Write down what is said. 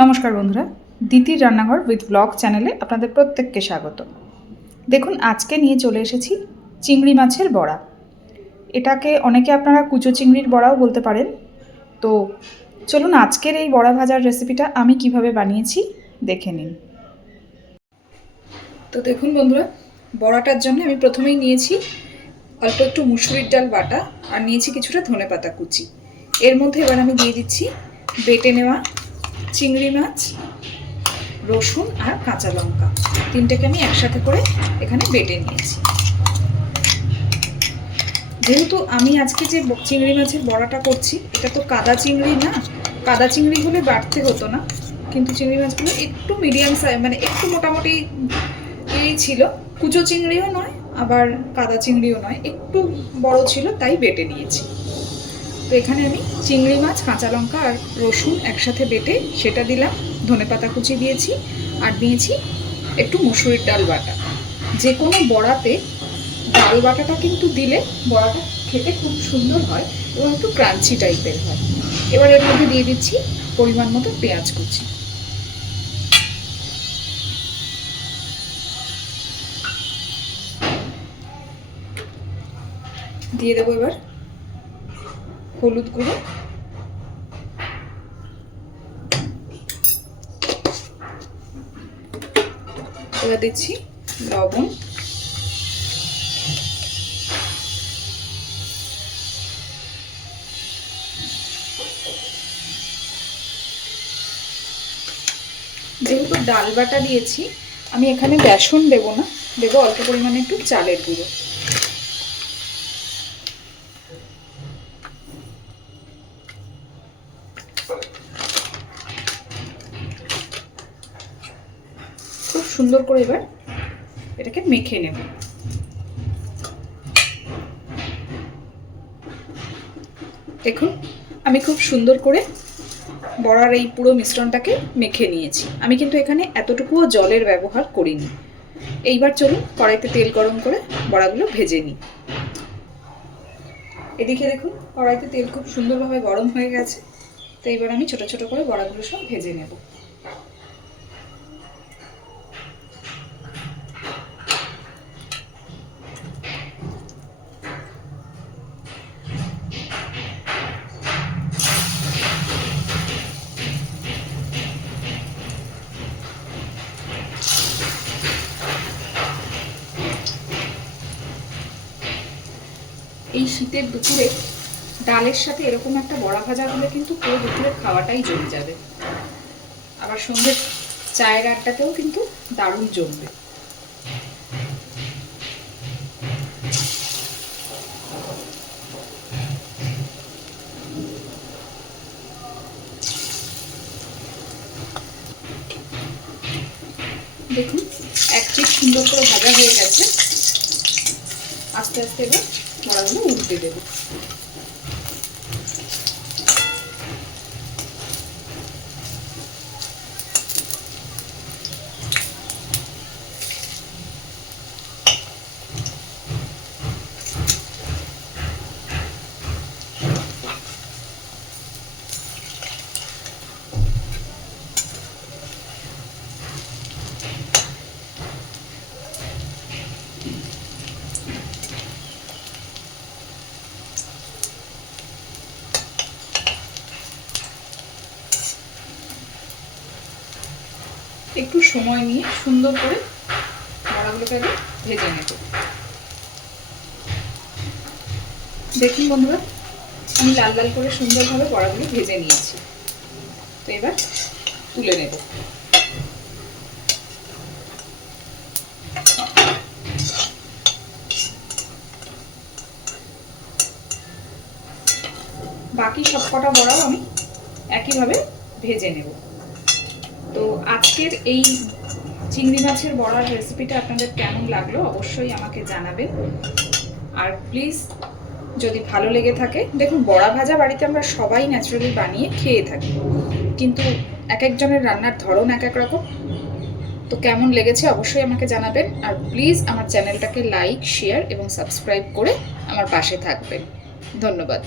নমস্কার বন্ধুরা, দিতির রান্নাঘর উইথ ব্লগ চ্যানেলে আপনাদের প্রত্যেককে স্বাগত। দেখুন, আজকে নিয়ে চলে এসেছি চিংড়ি মাছের বড়া। এটাকে অনেকে আপনারা কুচো চিংড়ির বড়াও বলতে পারেন। তো চলুন আজকের এই বড়া ভাজার রেসিপিটা আমি কিভাবে বানিয়েছি দেখে নিন। তো দেখুন বন্ধুরা, বড়াটার জন্য আমি প্রথমেই নিয়েছি অল্প একটু মুসুরির ডাল বাটা আর নিয়েছি কিছুটা ধনেপাতা কুচি। এর মধ্যে এবার আমি দিয়ে দিচ্ছি বেটে নেওয়া চিংড়ি মাছ, রসুন আর কাঁচা লঙ্কা, তিনটাকে আমি একসাথে করে এখানে বেটে নিয়েছি। যেহেতু আমি আজকে যে চিংড়ি মাছের বড়াটা করছি এটা তো কাদা চিংড়ি না, কাদা চিংড়ি হলে বাড়তে হতো না, কিন্তু চিংড়ি মাছগুলো একটু মিডিয়াম সাইজ, মানে একটু মোটামুটি এই ছিল, কুচো চিংড়িও নয় আবার কাদা চিংড়িও নয়, একটু বড় ছিল, তাই বেটে নিয়েছি। তো এখানে আমি চিংড়ি মাছ, কাঁচা লঙ্কা আর রসুন একসাথে বেটে সেটা দিলাম, ধনেপাতা কুচি দিয়েছি আর দিয়েছি একটু মুসুরির ডাল বাটা। যে কোনো বড়াতে ডাল বাটাটা কিন্তু দিলে বড়াটা খেতে খুব সুন্দর হয় এবং একটু ক্রাঞ্চি টাইপের হয়। এবার এর মধ্যে দিয়ে দিচ্ছি পরিমাণ মতো পেঁয়াজ কুচি। দিয়ে দেবো এবার হলুদ গুঁড়ো, এবার দিচ্ছি লবণ, যেহেতু ডাল বাটা দিয়েছি আমি এখানে বেসন দেবো না, দেবো অল্প পরিমাণে একটু চালের গুঁড়ো। খুব সুন্দর করে এবার এটাকে মেখে নেব। দেখুন, আমি খুব সুন্দর করে বড়ার এই পুরো মিশ্রণটাকে মেখে নিয়েছি। আমি কিন্তু এখানে এতটুকুও জলের ব্যবহার করিনি। এইবার চলুন কড়াইতে তেল গরম করে বড়াগুলো ভেজে নিই। এদিকে দেখুন কড়াইতে তেল খুব সুন্দরভাবে গরম হয়ে গেছে। তো এইবার আমি ছোট ছোট করে বড়াগুলো সব ভেজে নেব। এই শীতের দুপুরে ডালের সাথে এরকম একটা বড়া ভাজা হলে কিন্তু পুরো দুপুরের খাওয়াটাই জমে যাবে। আবার সন্ধ্যের চায়ের আড্ডাতেও কিন্তু দারুণ জমবে। দেখুন এক পিঠ সুন্দর করে ভাজা হয়ে গেছে। আস্তে আস্তে এবার বড়াগুলো উল্টে দেবো। একটু সময় নিয়ে সুন্দর করে বড়াগুলোকে আগে ভেজে নেব। দেখুন বন্ধুরা, আমি লাল লাল করে সুন্দরভাবে বড়াগুলো ভেজে নিয়েছি। তো এবার তুলে নেব। বাকি সবকটা বড়াও আমি একইভাবে ভেজে নেব। তো আজকের এই চিংড়ি মাছের বড়ার রেসিপিটা আপনাদের কেমন লাগলো অবশ্যই আমাকে জানাবেন। আর প্লিজ যদি ভালো লেগে থাকে, দেখুন বড়া ভাজা বাড়িতে আমরা সবাই ন্যাচারালি বানিয়ে খেয়ে থাকি, কিন্তু এক একজনের রান্নার ধরন এক এক রকম। তো কেমন লেগেছে অবশ্যই আমাকে জানাবেন। আর প্লিজ আমার চ্যানেলটাকে লাইক, শেয়ার এবং সাবস্ক্রাইব করে আমার পাশে থাকবেন। ধন্যবাদ।